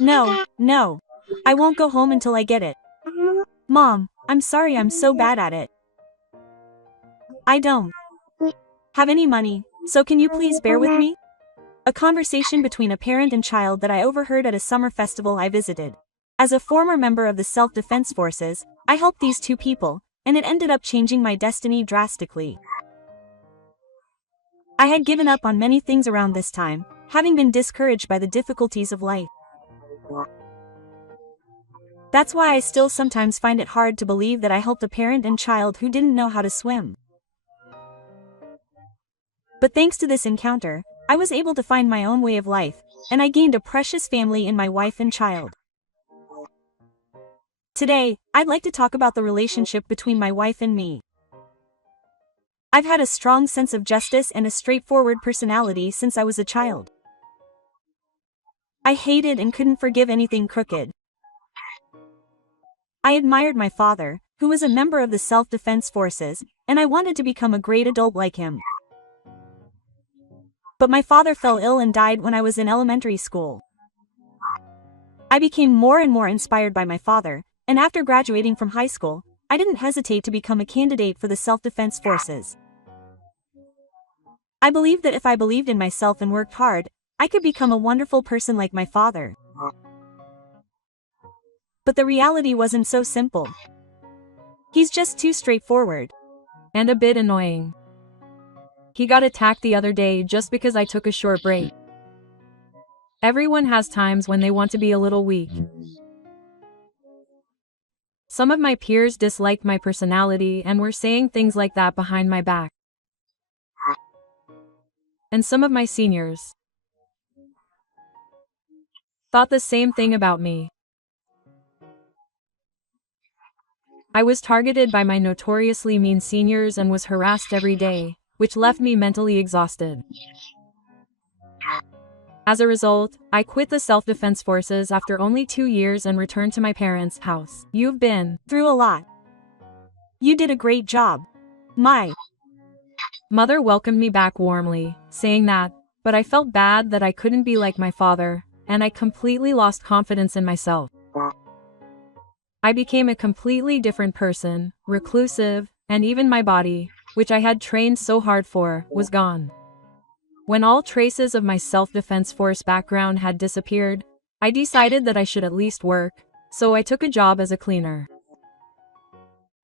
No, no. I won't go home until I get it. Mom, I'm sorry, I'm so bad at it. I don't have any money, so can you please bear with me? A conversation between a parent and child that I overheard at a summer festival I visited. As a former member of the self-defense forces, I helped these two people, and it ended up changing my destiny drastically. I had given up on many things around this time, having been discouraged by the difficulties of life. That's why I still sometimes find it hard to believe that I helped a parent and child who didn't know how to swim. But thanks to this encounter, I was able to find my own way of life, and I gained a precious family in my wife and child. Today, I'd like to talk about the relationship between my wife and me. I've had a strong sense of justice and a straightforward personality since I was a child. I hated and couldn't forgive anything crooked. I admired my father, who was a member of the self-defense forces, and I wanted to become a great adult like him. But my father fell ill and died when I was in elementary school. I became more and more inspired by my father, and after graduating from high school, I didn't hesitate to become a candidate for the self-defense forces. I believed that if I believed in myself and worked hard, I could become a wonderful person like my father. But the reality wasn't so simple. He's just too straightforward. And a bit annoying. He got attacked the other day just because I took a short break. Everyone has times when they want to be a little weak. Some of my peers disliked my personality and were saying things like that behind my back. And some of my seniors thought the same thing about me. I was targeted by my notoriously mean seniors and was harassed every day, which left me mentally exhausted. As a result, I quit the self-defense forces after only 2 years and returned to my parents' house. You've been through a lot. You did a great job. My mother welcomed me back warmly, saying that, but I felt bad that I couldn't be like my father, and I completely lost confidence in myself. I became a completely different person, reclusive, and even my body, which I had trained so hard for, was gone. When all traces of my self-defense force background had disappeared, I decided that I should at least work, so I took a job as a cleaner.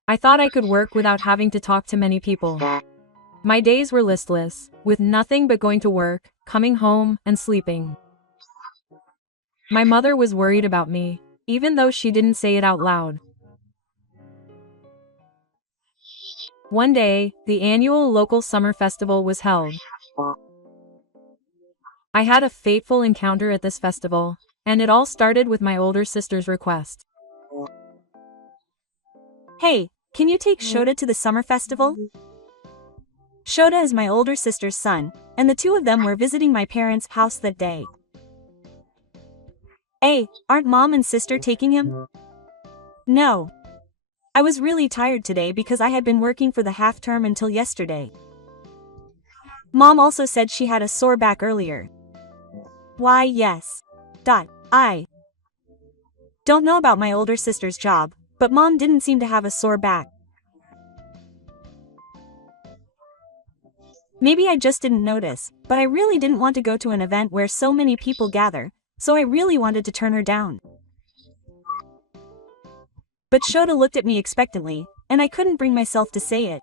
I thought I could work without having to talk to many people. My days were listless, with nothing but going to work, coming home, and sleeping. My mother was worried about me, even though she didn't say it out loud. One day, the annual local summer festival was held. I had a fateful encounter at this festival, and it all started with my older sister's request. Hey, can you take Shota to the summer festival? Shota is my older sister's son, and the two of them were visiting my parents' house that day. Hey, aren't mom and sister taking him? No. I was really tired today because I had been working for the half term until yesterday. Mom also said she had a sore back earlier. Why, yes. I don't know about my older sister's job, but mom didn't seem to have a sore back. Maybe I just didn't notice, but I really didn't want to go to an event where so many people gather, so I really wanted to turn her down. But Shota looked at me expectantly, and I couldn't bring myself to say it.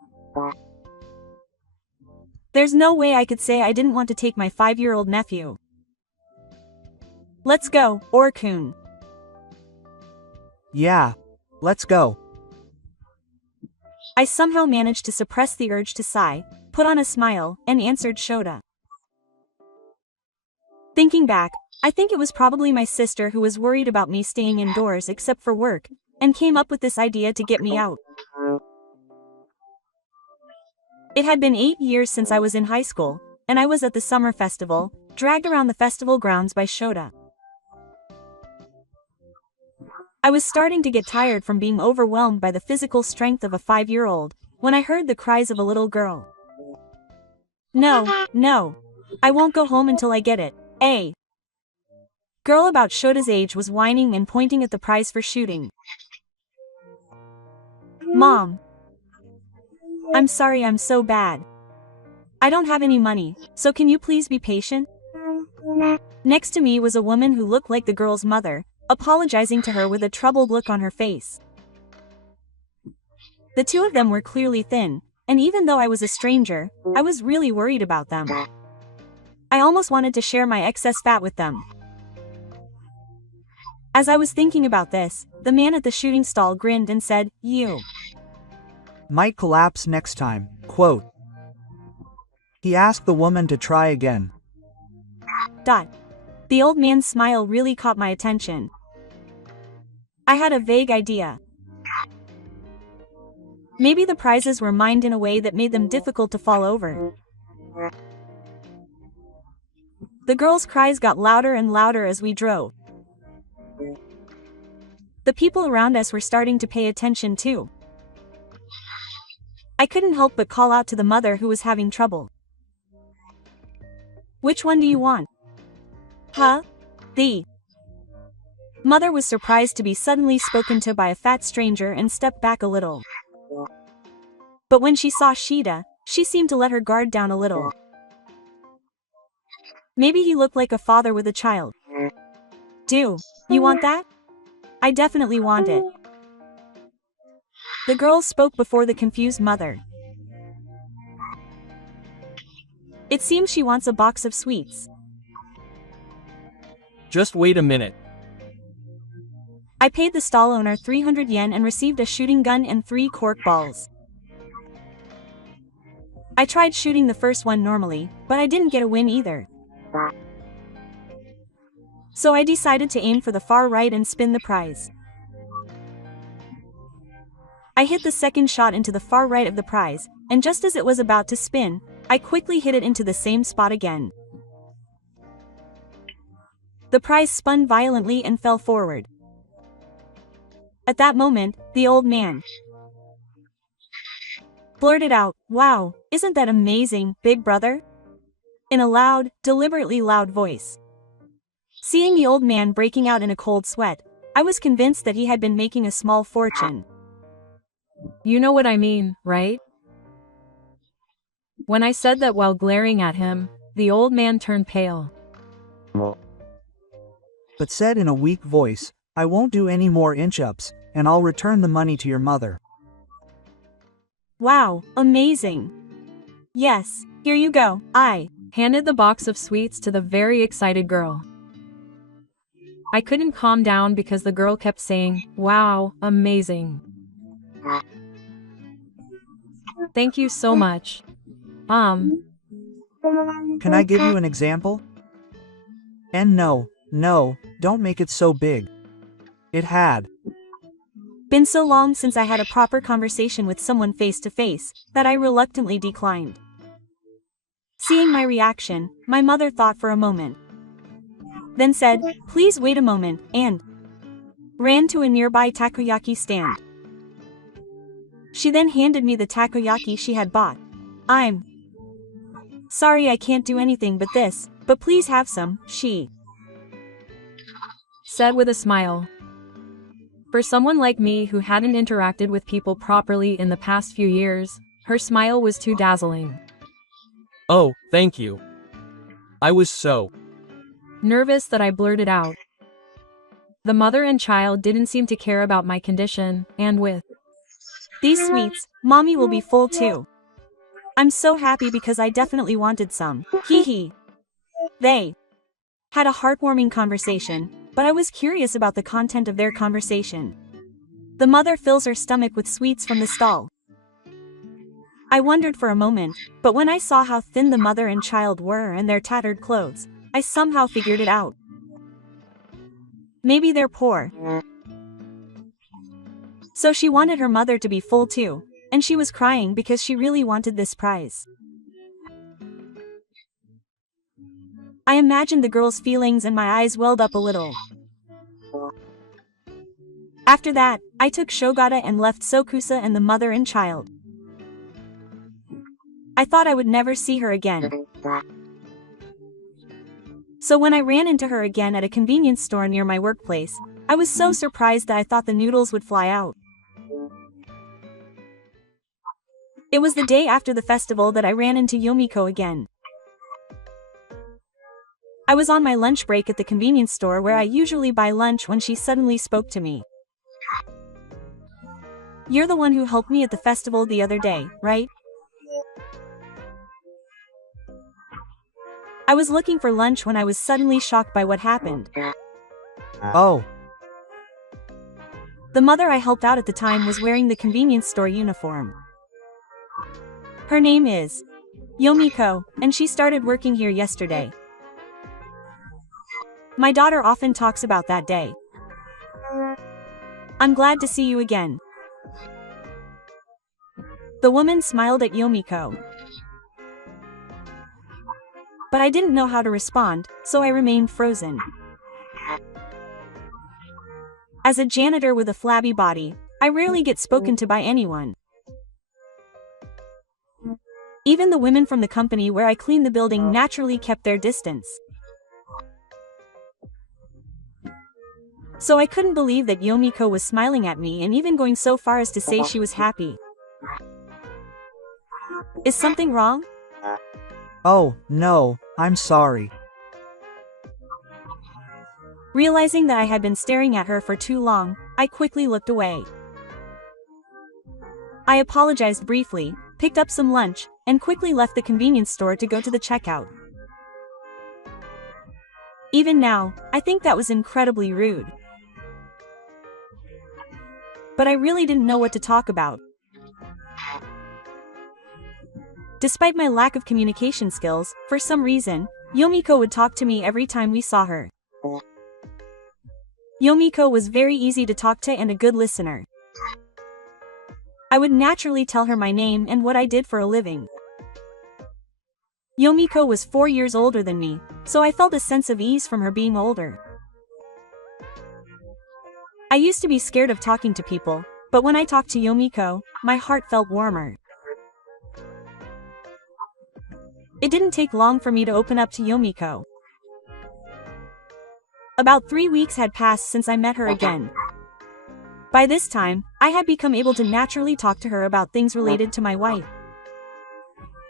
There's no way I could say I didn't want to take my 5-year-old nephew. Let's go, Orkun. Yeah, let's go. I somehow managed to suppress the urge to sigh, put on a smile, and answered Shota. Thinking back, I think it was probably my sister who was worried about me staying indoors except for work, and came up with this idea to get me out. It had been 8 years since I was in high school, and I was at the summer festival, dragged around the festival grounds by Shota. I was starting to get tired from being overwhelmed by the physical strength of a 5-year-old, when I heard the cries of a little girl. No, I won't go home until I get it, eh? Girl about Shota's age was whining and pointing at the prize for shooting. Mom. I'm sorry, I'm so bad. I don't have any money, so can you please be patient? Next to me was a woman who looked like the girl's mother, apologizing to her with a troubled look on her face. The two of them were clearly thin, and even though I was a stranger, I was really worried about them. I almost wanted to share my excess fat with them. As I was thinking about this, the man at the shooting stall grinned and said, "You might collapse next time." Quote. He asked the woman to try again. The old man's smile really caught my attention. I had a vague idea. Maybe the prizes were mined in a way that made them difficult to fall over. The girls' cries got louder and louder as we drove. The people around us were starting to pay attention too. I couldn't help but call out to the mother who was having trouble. "Which one do you want?" "Huh?" The mother was surprised to be suddenly spoken to by a fat stranger and stepped back a little. But when she saw Shida, she seemed to let her guard down a little. Maybe he looked like a father with a child. "Do you want that?" "I definitely want it." The girl spoke before the confused mother. "It seems she wants a box of sweets." Just wait a minute. I paid the stall owner 300 yen and received a shooting gun and 3 cork balls. I tried shooting the first one normally, but I didn't get a win either. So I decided to aim for the far right and spin the prize. I hit the second shot into the far right of the prize, and just as it was about to spin, I quickly hit it into the same spot again. The prize spun violently and fell forward. At that moment, the old man blurted out, "Wow, isn't that amazing, big brother?" in a loud, deliberately loud voice. Seeing the old man breaking out in a cold sweat, I was convinced that he had been making a small fortune. You know what I mean, right? When I said that while glaring at him, the old man turned pale. But said in a weak voice, "I won't do any more inch-ups, and I'll return the money to your mother." Wow, amazing. Yes, here you go. I handed the box of sweets to the very excited girl. I couldn't calm down because the girl kept saying, "Wow, amazing. Thank you so much. Can I give you an example? And no, don't make it so big. It had been so long since I had a proper conversation with someone face to face that I reluctantly declined. Seeing my reaction, my mother thought for a moment, then said, "Please wait a moment," and ran to a nearby takoyaki stand. She then handed me the takoyaki she had bought. "I'm sorry I can't do anything but this, but please have some," she said with a smile. For someone like me who hadn't interacted with people properly in the past few years, her smile was too dazzling. "Oh, thank you. I was so nervous that I blurted out. The mother and child didn't seem to care about my condition, and with these sweets, Mommy will be full too. I'm so happy because I definitely wanted some. Hee hee. They had a heartwarming conversation, but I was curious about the content of their conversation. The mother fills her stomach with sweets from the stall. I wondered for a moment, but when I saw how thin the mother and child were and their tattered clothes, I somehow figured it out. Maybe they're poor. So she wanted her mother to be full too, and she was crying because she really wanted this prize. I imagined the girl's feelings and my eyes welled up a little. After that, I took Shogata and left Sokusa and the mother and child. I thought I would never see her again. So when I ran into her again at a convenience store near my workplace, I was so surprised that I thought the noodles would fly out. It was the day after the festival that I ran into Yomiko again. I was on my lunch break at the convenience store where I usually buy lunch when she suddenly spoke to me. "You're the one who helped me at the festival the other day, right?" I was looking for lunch when I was suddenly shocked by what happened. Oh, The mother I helped out at the time was wearing the convenience store uniform. Her name is Yomiko, and she started working here yesterday. My daughter often talks about that day. "I'm glad to see you again." The woman smiled at Yomiko. But I didn't know how to respond, so I remained frozen. As a janitor with a flabby body, I rarely get spoken to by anyone. Even the women from the company where I clean the building naturally kept their distance. So I couldn't believe that Yomiko was smiling at me and even going so far as to say she was happy. Is something wrong? oh, no, I'm sorry. Realizing that I had been staring at her for too long, I quickly looked away. I apologized briefly, picked up some lunch, and quickly left the convenience store to go to the checkout. Even now, I think that was incredibly rude. But I really didn't know what to talk about. Despite my lack of communication skills, for some reason, Yomiko would talk to me every time we saw her. Yomiko was very easy to talk to and a good listener. I would naturally tell her my name and what I did for a living. Yomiko was 4 years older than me, so I felt a sense of ease from her being older. I used to be scared of talking to people, but when I talked to Yomiko, my heart felt warmer. It didn't take long for me to open up to Yomiko. About 3 weeks had passed since I met her again. By this time, I had become able to naturally talk to her about things related to my wife.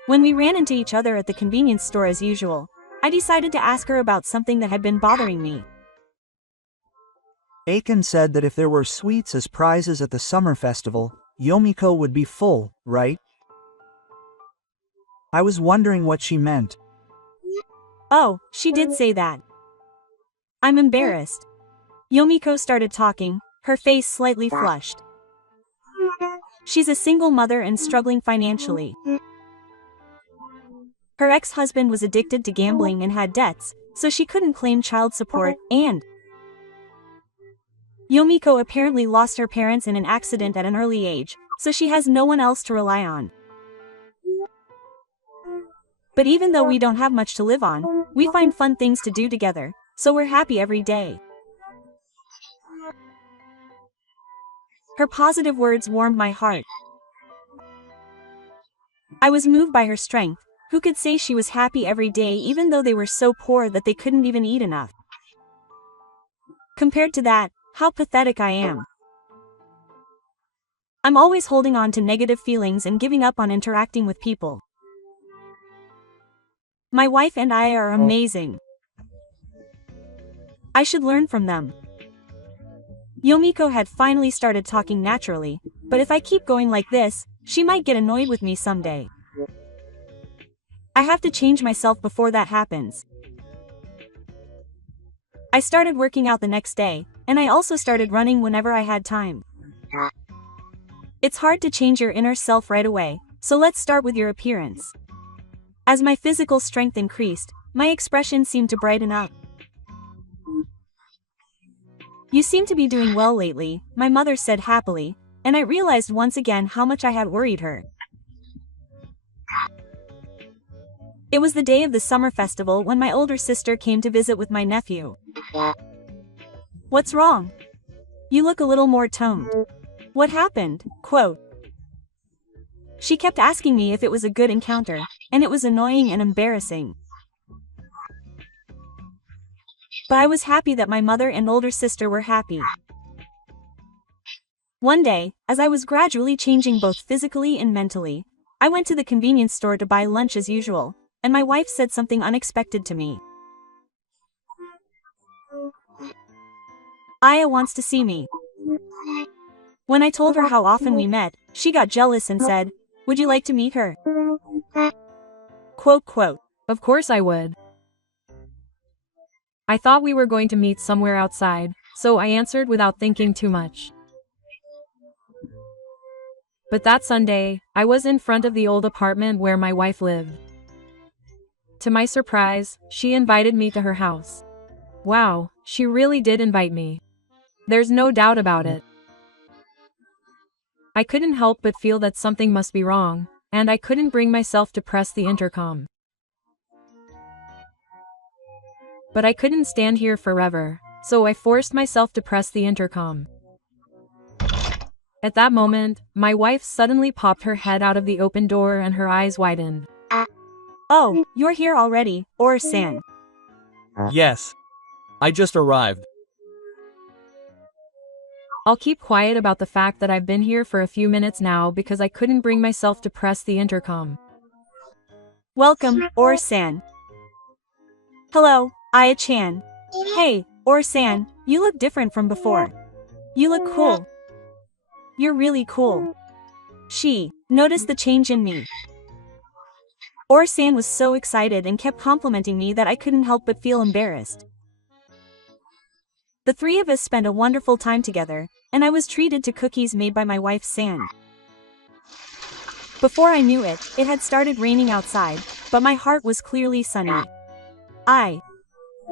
When we ran into each other at the convenience store as usual, I decided to ask her about something that had been bothering me. Aiken said that if there were sweets as prizes at the summer festival, Yomiko would be full, right? I was wondering what she meant. Oh, she did say that. I'm embarrassed. Yomiko started talking, her face slightly flushed. She's a single mother and struggling financially. Her ex-husband was addicted to gambling and had debts, so she couldn't claim child support, and Yomiko apparently lost her parents in an accident at an early age, so she has no one else to rely on. But even though we don't have much to live on, we find fun things to do together, so we're happy every day. Her positive words warmed my heart. I was moved by her strength. Who could say she was happy every day even though they were so poor that they couldn't even eat enough? Compared to that, how pathetic I am. I'm always holding on to negative feelings and giving up on interacting with people. My wife and I are amazing. I should learn from them. Yomiko had finally started talking naturally, but if I keep going like this, she might get annoyed with me someday. I have to change myself before that happens. I started working out the next day, and I also started running whenever I had time. It's hard to change your inner self right away, so let's start with your appearance. As my physical strength increased, my expression seemed to brighten up. You seem to be doing well lately, my mother said happily, and I realized once again how much I had worried her. It was the day of the summer festival when my older sister came to visit with my nephew. What's wrong? You look a little more toned. What happened? Quote. She kept asking me if it was a good encounter, and it was annoying and embarrassing. but I was happy that my mother and older sister were happy. One day, as I was gradually changing both physically and mentally, I went to the convenience store to buy lunch as usual, and my wife said something unexpected to me. Aya wants to see me. When I told her how often we met, she got jealous and said, "Would you like to meet her?" Quote, quote. Of course I would. I thought we were going to meet somewhere outside, so I answered without thinking too much. But that Sunday, I was in front of the old apartment where my wife lived. To my surprise, she invited me to her house. Wow, she really did invite me. There's no doubt about it. I couldn't help but feel that something must be wrong, and I couldn't bring myself to press the intercom. But I couldn't stand here forever, so I forced myself to press the intercom. At that moment, my wife suddenly popped her head out of the open door and her eyes widened. "Oh, you're here already, Or-san." Yes. I just arrived. I'll keep quiet about the fact that I've been here for a few minutes now because I couldn't bring myself to press the intercom. "Welcome, Or-san." "Hello, Aya-chan." "Hey, Or-san, you look different from before. You look cool. You're really cool." She noticed the change in me. Or-san was so excited and kept complimenting me that I couldn't help but feel embarrassed. The three of us spent a wonderful time together, and I was treated to cookies made by my wife San. Before I knew it, it had started raining outside, but my heart was clearly sunny. I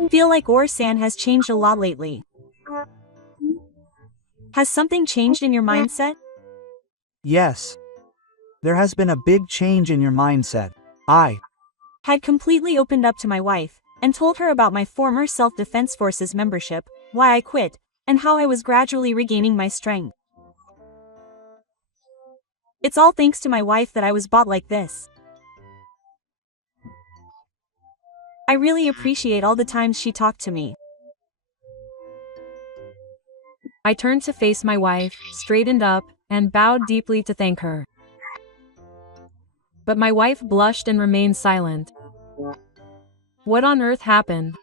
feel like Or-san has changed a lot lately. Has something changed in your mindset? Yes. There has been a big change in your mindset. I had completely opened up to my wife, and told her about my former self-defense forces membership, why I quit, and how I was gradually regaining my strength. It's all thanks to my wife that I was bought like this. I really appreciate all the times she talked to me. I turned to face my wife, straightened up, and bowed deeply to thank her. But my wife blushed and remained silent. What on earth happened?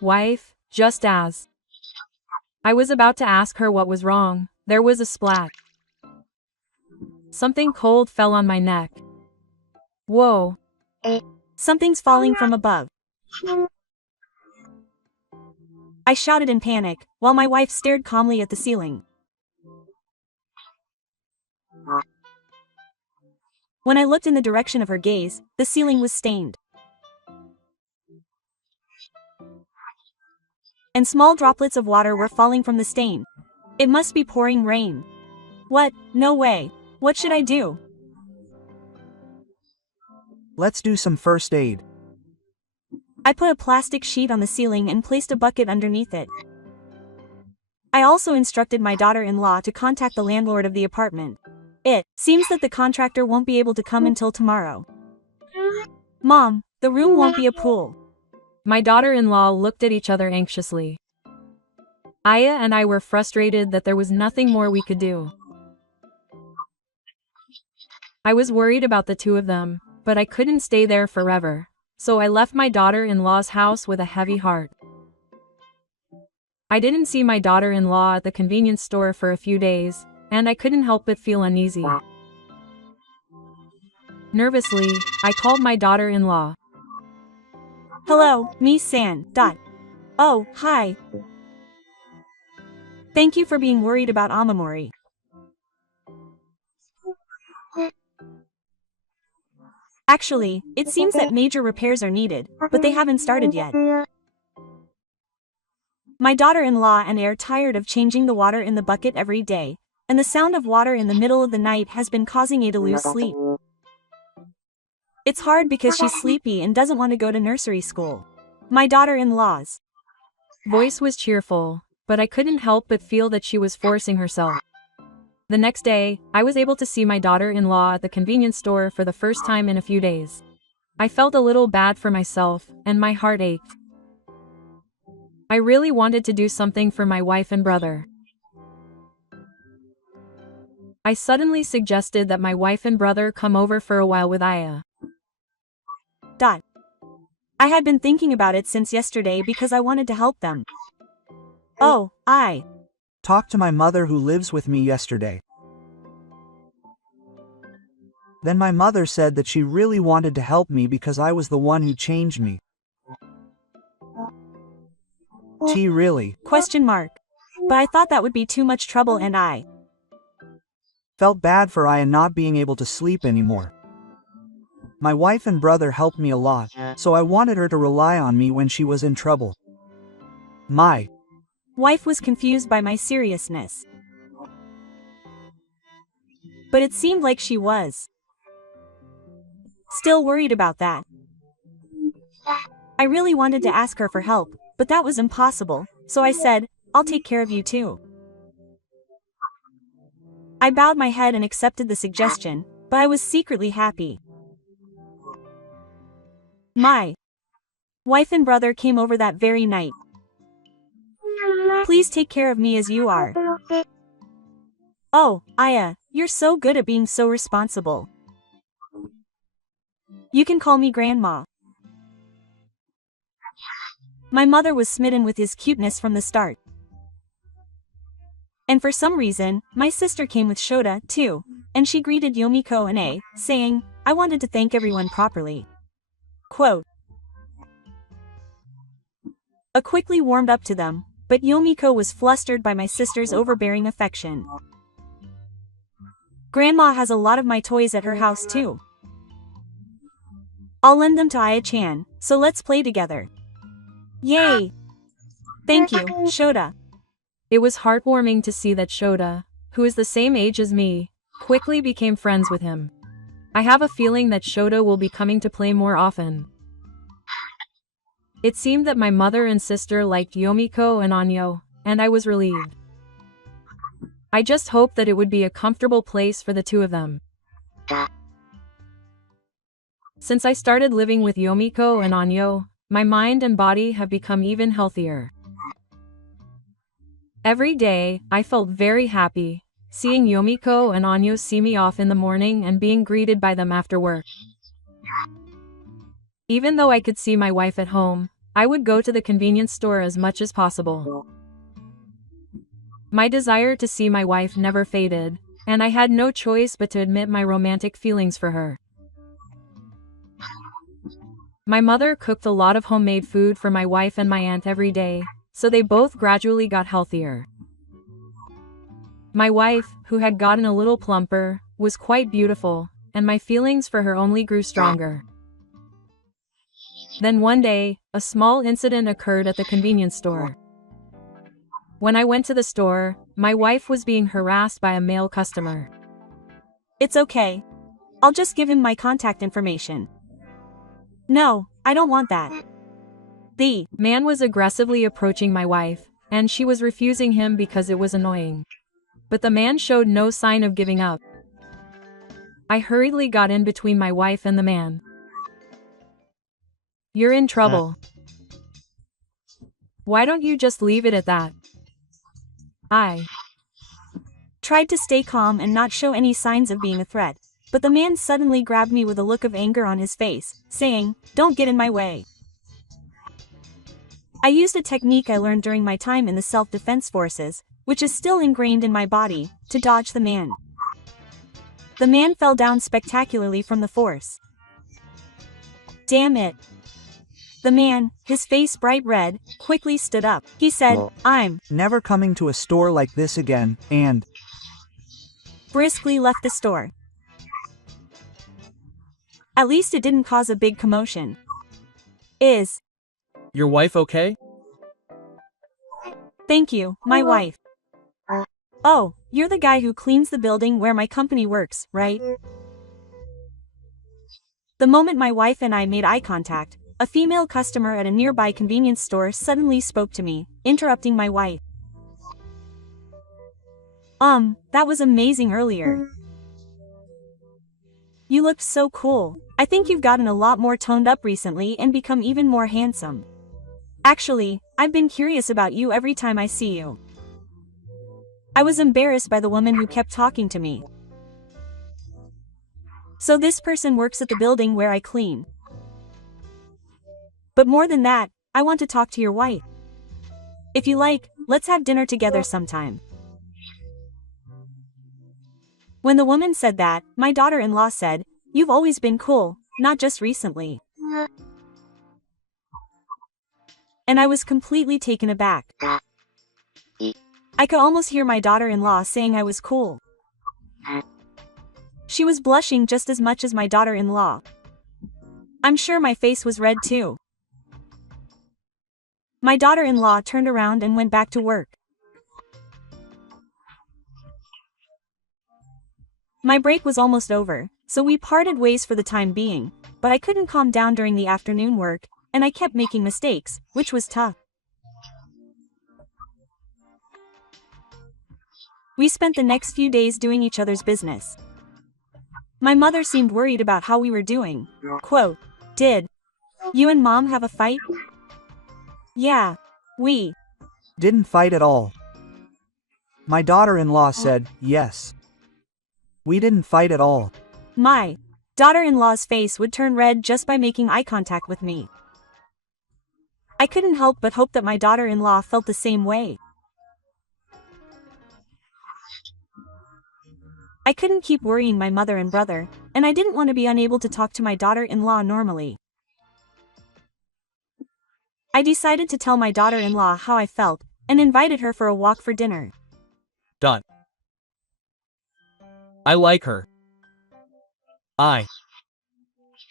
Wife, just as I was about to ask her what was wrong, there was a splat. Something cold fell on my neck. Whoa. Something's falling from above. I shouted in panic, while my wife stared calmly at the ceiling. When I looked in the direction of her gaze, the ceiling was stained. And small droplets of water were falling from the stain. It must be pouring rain. What? No way. What should I do? Let's do some first aid. I put a plastic sheet on the ceiling and placed a bucket underneath it. I also instructed my daughter-in-law to contact the landlord of the apartment. It seems that the contractor won't be able to come until tomorrow. Mom, the room won't be a pool. My daughter-in-law looked at each other anxiously. Aya and I were frustrated that there was nothing more we could do. I was worried about the two of them, but I couldn't stay there forever, so I left my daughter-in-law's house with a heavy heart. I didn't see my daughter-in-law at the convenience store for a few days, and I couldn't help but feel uneasy. Nervously, I called my daughter-in-law. Hello, Miss-san. Oh, hi. Thank you for being worried about Amamori. Actually, it seems that major repairs are needed, but they haven't started yet. My daughter-in-law and I are tired of changing the water in the bucket every day, and the sound of water in the middle of the night has been causing A to lose sleep. It's hard because she's sleepy and doesn't want to go to nursery school. My daughter-in-law's voice was cheerful, but I couldn't help but feel that she was forcing herself. The next day, I was able to see my daughter-in-law at the convenience store for the first time in a few days. I felt a little bad for myself, and my heart ached. I really wanted to do something for my wife and brother. I suddenly suggested that my wife and brother come over for a while with Aya. I had been thinking about it since yesterday because I wanted to help them. Oh, I talked to my mother who lives with me yesterday. Then my mother said that she really wanted to help me because I was the one who changed me. She really question mark. But I thought that would be too much trouble and I felt bad for Aya not being able to sleep anymore. My wife and brother helped me a lot, so I wanted her to rely on me when she was in trouble. My wife was confused by my seriousness. But it seemed like she was still worried about that. I really wanted to ask her for help, but that was impossible, so I said, I'll take care of you too. I bowed my head and accepted the suggestion, but I was secretly happy. My wife and brother came over that very night. Please take care of me as you are. Oh, Aya, you're so good at being so responsible. You can call me Grandma. My mother was smitten with his cuteness from the start. And for some reason, my sister came with Shota, too, and she greeted Yomiko and A, saying, I wanted to thank everyone properly. Quote. A quickly warmed up to them, but Yomiko was flustered by my sister's overbearing affection. Grandma has a lot of my toys at her house too. I'll lend them to Aya-chan, so let's play together. Yay! Thank you, Shota. It was heartwarming to see that Shota, who is the same age as me, quickly became friends with him. I have a feeling that Shota will be coming to play more often. It seemed that my mother and sister liked Yomiko and Anyo, and I was relieved. I just hoped that it would be a comfortable place for the two of them. Since I started living with Yomiko and Anyo, my mind and body have become even healthier. Every day, I felt very happy, seeing Yomiko and Anyo see me off in the morning and being greeted by them after work. Even though I could see my wife at home, I would go to the convenience store as much as possible. My desire to see my wife never faded, and I had no choice but to admit my romantic feelings for her. My mother cooked a lot of homemade food for my wife and my aunt every day, so they both gradually got healthier. My wife, who had gotten a little plumper, was quite beautiful, and my feelings for her only grew stronger. Then one day, a small incident occurred at the convenience store. When I went to the store, my wife was being harassed by a male customer. It's okay. I'll just give him my contact information. No, I don't want that. The man was aggressively approaching my wife, and she was refusing him because it was annoying. But the man showed no sign of giving up. I hurriedly got in between my wife and the man. You're in trouble. Why don't you just leave it at that? I tried to stay calm and not show any signs of being a threat, but the man suddenly grabbed me with a look of anger on his face, saying, "Don't get in my way." I used a technique I learned during my time in the self-defense forces, which is still ingrained in my body, to dodge the man. The man fell down spectacularly from the force. Damn it. The man, his face bright red, quickly stood up. He said, "I'm never coming to a store like this again," and briskly left the store. At least it didn't cause a big commotion. Is Your wife okay? Thank you, my wife. Oh, you're the guy who cleans the building where my company works, right? The moment my wife and I made eye contact, a female customer at a nearby convenience store suddenly spoke to me, interrupting my wife. That was amazing earlier. You looked so cool. I think you've gotten a lot more toned up recently and become even more handsome. Actually, I've been curious about you every time I see you. I was embarrassed by the woman who kept talking to me. So this person works at the building where I clean. But more than that, I want to talk to your wife. If you like, let's have dinner together sometime. When the woman said that, my daughter-in-law said, "You've always been cool, not just recently." And I was completely taken aback. I could almost hear my daughter-in-law saying I was cool. She was blushing just as much as my daughter-in-law. I'm sure my face was red too. My daughter-in-law turned around and went back to work. My break was almost over, so we parted ways for the time being, but I couldn't calm down during the afternoon work, and I kept making mistakes, which was tough. We spent the next few days doing each other's business. My mother seemed worried about how we were doing. Quote, "Did you and Mom have a fight?" "Yeah, we Didn't fight at all. My daughter-in-law said, yes. We didn't fight at all. My daughter-in-law's face would turn red just by making eye contact with me. I couldn't help but hope that my daughter-in-law felt the same way. I couldn't keep worrying my mother and brother, and I didn't want to be unable to talk to my daughter-in-law normally. I decided to tell my daughter-in-law how I felt, and invited her for a walk for dinner. Dot. I like her. I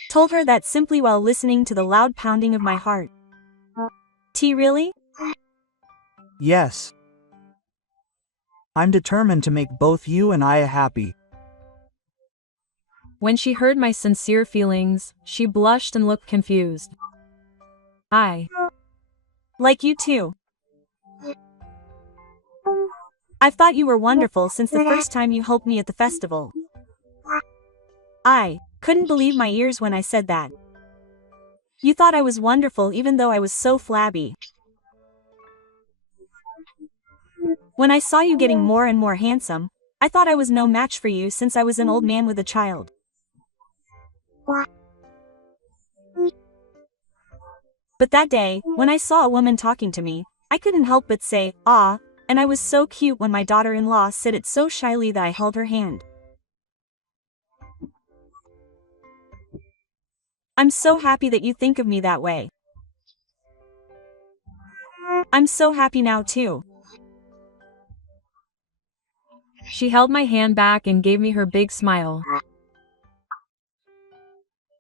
Told her that simply while listening to the loud pounding of my heart. T really? Yes. I'm determined to make both you and I happy. When she heard my sincere feelings, she blushed and looked confused. I Like you too. I've thought you were wonderful since the first time you helped me at the festival. I couldn't believe my ears when I said that. You thought I was wonderful even though I was so flabby. When I saw you getting more and more handsome, I thought I was no match for you since I was an old man with a child. But that day, when I saw a woman talking to me, I couldn't help but say, "Ah," and I was so cute when my daughter-in-law said it so shyly that I held her hand. I'm so happy that you think of me that way. I'm so happy now too. She held my hand back and gave me her big smile.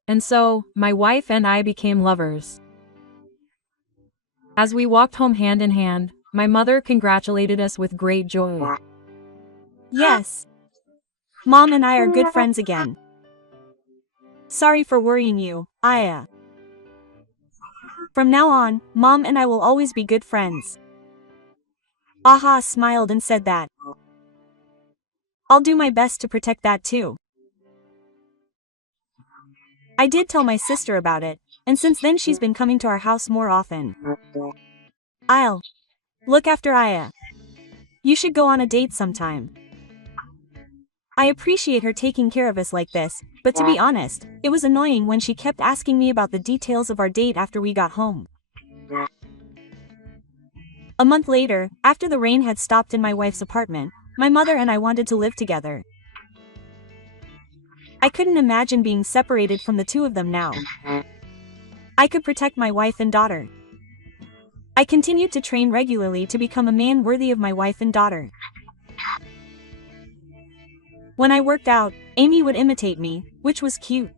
And so, my wife and I became lovers. As we walked home hand in hand, my mother congratulated us with great joy. Yes. Mom and I are good friends again. Sorry for worrying you, Aya. From now on, Mom and I will always be good friends. Aha smiled and said that. I'll do my best to protect that too. I did tell my sister about it, and since then she's been coming to our house more often. I'll look after Aya. You should go on a date sometime. I appreciate her taking care of us like this, but to be honest, it was annoying when she kept asking me about the details of our date after we got home. A month later, after the rain had stopped in my wife's apartment, my mother and I wanted to live together. I couldn't imagine being separated from the two of them now. I could protect my wife and daughter. I continued to train regularly to become a man worthy of my wife and daughter. When I worked out, Amy would imitate me, which was cute.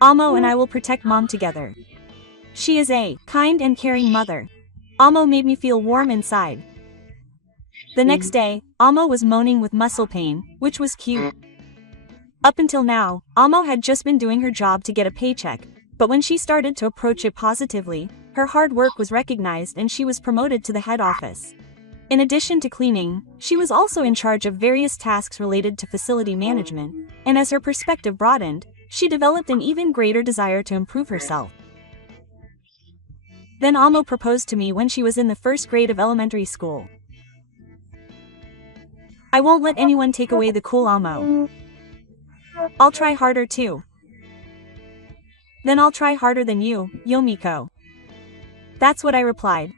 Amo and I will protect Mom together. She is a kind and caring mother. Amo made me feel warm inside. The next day, Amo was moaning with muscle pain, which was cute. Up until now, Amo had just been doing her job to get a paycheck, but when she started to approach it positively, her hard work was recognized and she was promoted to the head office. In addition to cleaning, she was also in charge of various tasks related to facility management, and as her perspective broadened, she developed an even greater desire to improve herself. Then Amo proposed to me when she was in the first grade of elementary school. I won't let anyone take away the cool Amo. I'll try harder too. Then I'll try harder than you, Yomiko. That's what I replied.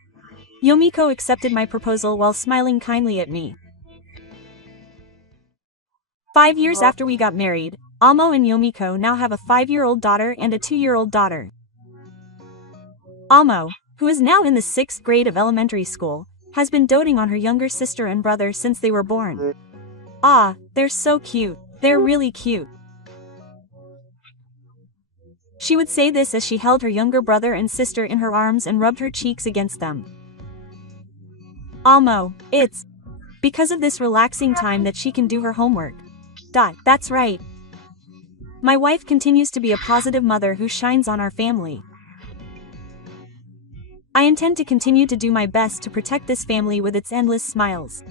Yomiko accepted my proposal while smiling kindly at me. 5 years after we got married, Amo and Yomiko now have a 5-year-old daughter and a 2-year-old daughter. Amo, who is now in the 6th grade of elementary school, has been doting on her younger sister and brother since they were born. Ah, they're so cute. They're really cute. She would say this as she held her younger brother and sister in her arms and rubbed her cheeks against them. Amo, it's because of this relaxing time that she can do her homework. That's right. My wife continues to be a positive mother who shines on our family. I intend to continue to do my best to protect this family with its endless smiles.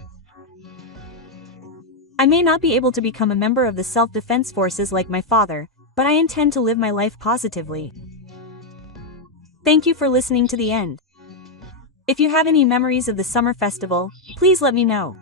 I may not be able to become a member of the self-defense forces like my father, but I intend to live my life positively. Thank you for listening to the end. If you have any memories of the summer festival, please let me know.